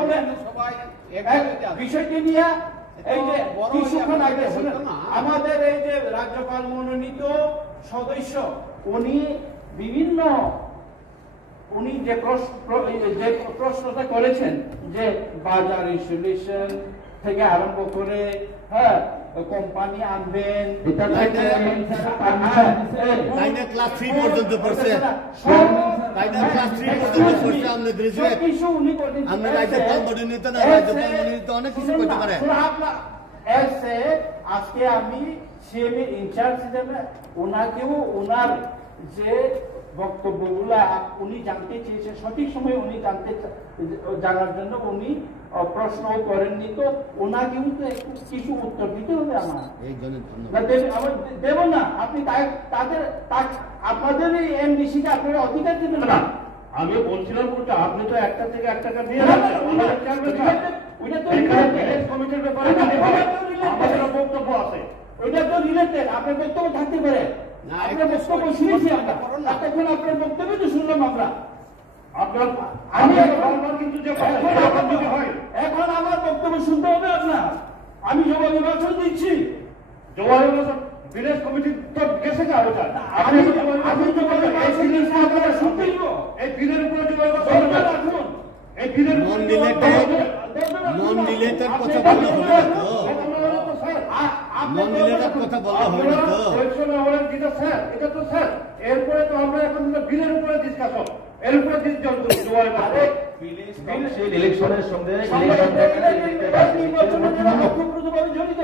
বলবেন বিষয়টি নিয়ে এই যে কিছুক্ষণ আগে আমাদের এই যে রাজ্যপাল মনোনীত সদস্য উনি বিভিন্ন উনি যে প্রশ্নটা করেছেন যে বাজার ইনস্টলেশন থেকে আরম্ভ করে হ্যাঁ কোম্পানি আনবেন ক্লাস 3 পর্যন্ত পড়ছে ক্লাস 3 পর্যন্ত পড়ছে আমরা গ্রাজুয়েট আমরা রাজ্যপাল মনোনীত না রাজ্যপাল মনোনীত অনেক কিছু করতে পারে এসে আজকে আমি সিএম ইনচার্জ হিসেবে ওনাকেও ওনার যে বক্তব্যগুলা উনি জানতে চেয়েছেন সঠিক সময়ে উনি জানার জন্য উনি প্রশ্ন করেননি তো ওনাকেও তো কিছু উত্তর দিতে হবে আমার দেব না আপনি তাদের আপনাদের এই এমডিসিকে আপনারা অধিকার দিবেন না আমি বলছিলাম বলতে আপনি তো একটা থেকে এক টাকা দিয়ে কমিটির ব্যাপারে আমাদের বক্তব্য আছে ওইটা তো রিলেটেড আপনার বক্তব্য থাকতে পারে আপনার বক্তব্য শুনেছি আমরা তখন আপনার বক্তব্য তো শুনলাম আমরা এখন আমার বক্তব্য শুনতে হবে আপনার আমি জবাব নির্বাচন দিচ্ছি জবাব নির্বাচন ভিলেজ কমিটি তো গেছে কি আরো আমি জবাব নির্বাচন আপনারা শুনতে দিব এই বিলের উপরে জবাব রাখুন এই বিলের নন রিলেটেড কথা বলা হবে না তো নন রিলেটেড কথা বলা হবে না তো স্যার এটা তো স্যার এরপরে তো আমরা এখন বিলের উপরে ডিসকাশন এর উপরে ইলেকশনের সঙ্গে জড়িত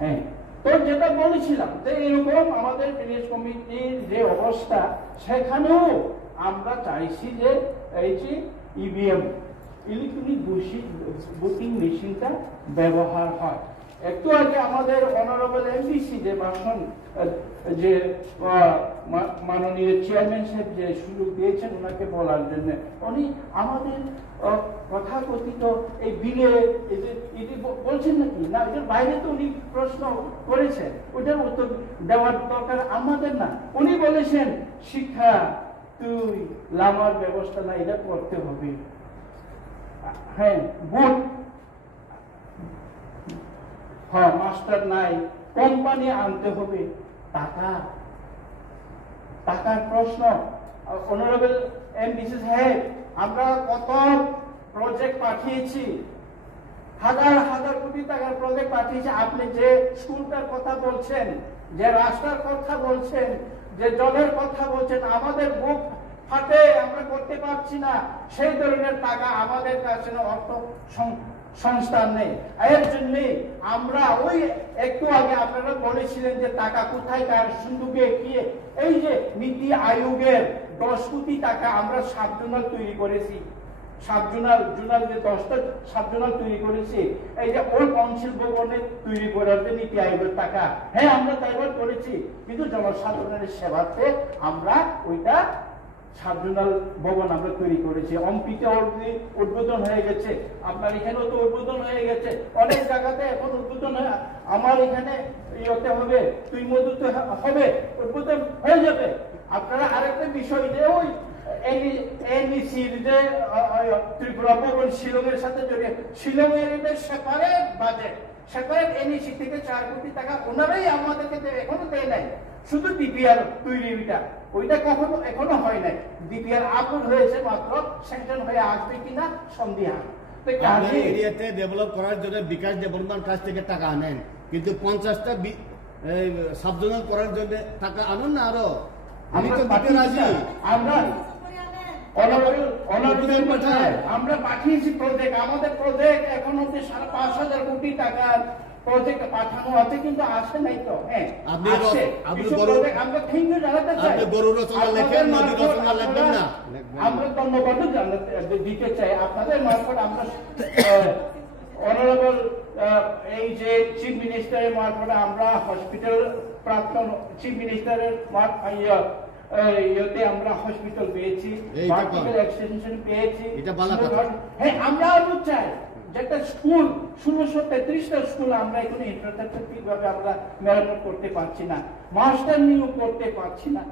হ্যাঁ তো যেটা বলেছিলাম যে এরকম আমাদের ভিলেজ কমিটির যে অবস্থা সেখানেও আমরা চাইছি যে এই যে ইভিএম ইলেকট্রনিক ভোটিং মেশিনটা ব্যবহার হয় একটু আগে আমাদের অনারেবল এমপিসি যে ভাষণ যে মাননীয় চেয়ারম্যান সাহেব যে সুযোগ দিয়েছেন ওনাকে বলার জন্য উনি আমাদের কথাকথিত এই বিলে এটি বলছেন নাকি না এটার বাইরে তো উনি প্রশ্ন করেছেন ওটার উত্তর দেওয়ার দরকার আমাদের না উনি বলেছেন শিক্ষা তুই লামার ব্যবস্থা না এটা করতে হবে হ্যাঁ ভোট হ্যাঁ মাস্টার নাই কোম্পানি আনতে হবে টাকার প্রশ্ন অনারেবল এমপিসি সাহেব আমরা কত প্রজেক্ট পাঠিয়েছি হাজার হাজার কোটি টাকার প্রজেক্ট পাঠিয়েছি আপনি যে স্কুলটার কথা বলছেন যে রাস্তার কথা বলছেন যে জলের কথা বলছেন আমাদের বুক ফাটে আমরা করতে পারছি না সেই ধরনের টাকা আমাদের কাছে অর্থ সংস্থান নেই এর জন্য আমরা ওই একটু আগে আপনারা বলেছিলেন যে টাকা কোথায় কার সিন্ধুকে গিয়ে এই যে নীতি আয়োগের 10 কোটি টাকা আমরা সাবজোনাল তৈরি করেছি সাবজোনাল যে 10টা সাবজোনাল তৈরি করেছি এই যে ওই কাউন্সিল ভবনে তৈরি করার যে নীতি আয়োগের টাকা হ্যাঁ আমরা ডাইভার্ট করেছি কিন্তু জনসাধারণের সেবাতে আমরা ওইটা সাবজোনাল ভবন আমরা তৈরি করেছি অম্পিতে অলরেডি উদ্বোধন হয়ে গেছে আপনার এখানেও তো উদ্বোধন হয়ে গেছে অনেক জায়গাতে এখন উদ্বোধন হয়ে আমার এখানে ইয়েতে হবে তুই মধুতে হবে উদ্বোধন হয়ে যাবে আপনারা আরেকটা বিষয় যে ওই এনইসির যে ত্রিপুরা ভবন শিলংয়ের সাথে জড়িয়ে শিলংয়ের এটা সেপারেট বাজেট সেপারেট এনইসি থেকে 4 কোটি টাকা ওনারাই আমাদেরকে এখনো দেয় নাই শুধু ডিপিআর তৈরিটা ওইটা কখনো এখনো হয় নাই ডিপিআর আপলোড হয়েছে মাত্র স্যাংশন হয়ে আসবে কিনা সন্দেহ এরিয়াতে ডেভেলপ করার জন্য বিকাশ ডেভেলপমেন্ট কাছ থেকে টাকা আনেন কিন্তু 50টা সাবজোনাল করার জন্য টাকা আনুন না আরো আমি তো দিতে রাজি আমরা পাঠিয়েছি প্রজেক্ট আমাদের প্রজেক্ট এখন অব্দি 5,500 কোটি টাকার প্রজেক্ট পাঠানো আছে কিন্তু আসে নাই তো হ্যাঁ আমরা থ্যাংক ইউ জানাতে চাই আপনি গরু রচনা লেখেন নদী রচনা লিখবেন না আমরা ধন্যবাদ দিতে চাই আপনাদের মারফত আমরা অনারেবল এই যে চিফ মিনিস্টারের মারফত আমরা হসপিটাল প্রাক্তন চিফ মিনিস্টারের ইয়েতে আমরা হসপিটাল পেয়েছি ভার্টিক্যাল এক্সটেনশন পেয়েছি হ্যাঁ আমরা আরো চাই যেটা স্কুল 1633টা স্কুল আমরা এখানে ইনফ্রাস্ট্রাকচার ভাবে আমরা মেরামত করতে পারছি না, মাস্টার নিয়োগ করতে পারছি না,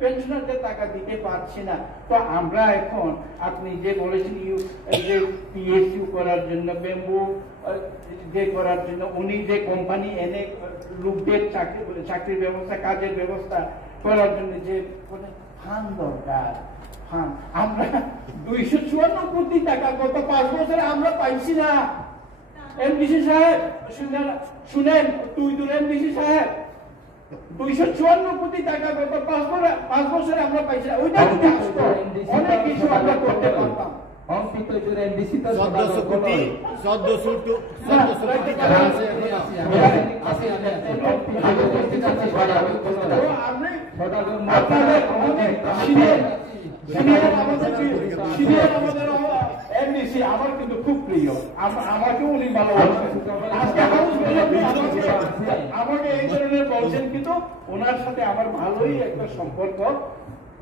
পেনশনারদের টাকা দিতে পারছি না। তো আমরা এখন আপনি যে বলেছেন যে পিএসইউ করার জন্য, বেম্বু যে করার জন্য উনি যে কোম্পানি এনে লোকদের চাকরির ব্যবস্থা, কাজের ব্যবস্থা করার জন্য যে ফান্ড দরকার, আমরা 254 কোটি টাকা গত 5 বছরে আমরা পাইছি না। এমডিসি সাহেব শুনেন, এমডিসি সাহেব 254 কোটি টাকা গত 5 বছরে আমরা পাইছি না। ওইটা যদি আসতো অনেক কিছু আমরা করতে পারতাম। আমার কিন্তু খুব প্রিয়, আমাকে উনি ভালোবাসেন। আজকে আমাকে এই ধরনের বলছেন, কিন্তু ওনার সাথে আমার ভালোই একটা সম্পর্ক।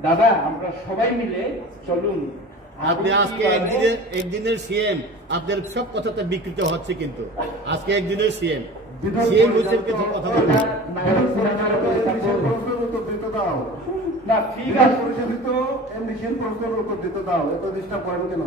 দাদা, আমরা সবাই মিলে চলুন। আপনি আজকে একদিনের সিএম, আপনার সব কথাটা বিকৃত হচ্ছে, কিন্তু আজকে একদিনের সিএম হিসেবে কিছু কথা বলবেন না, ঠিক আছে, পরিচালিত এমডিসি প্রশ্নের উত্তর দিতে দাও, এত ডিস্টার্ব করেন কেন?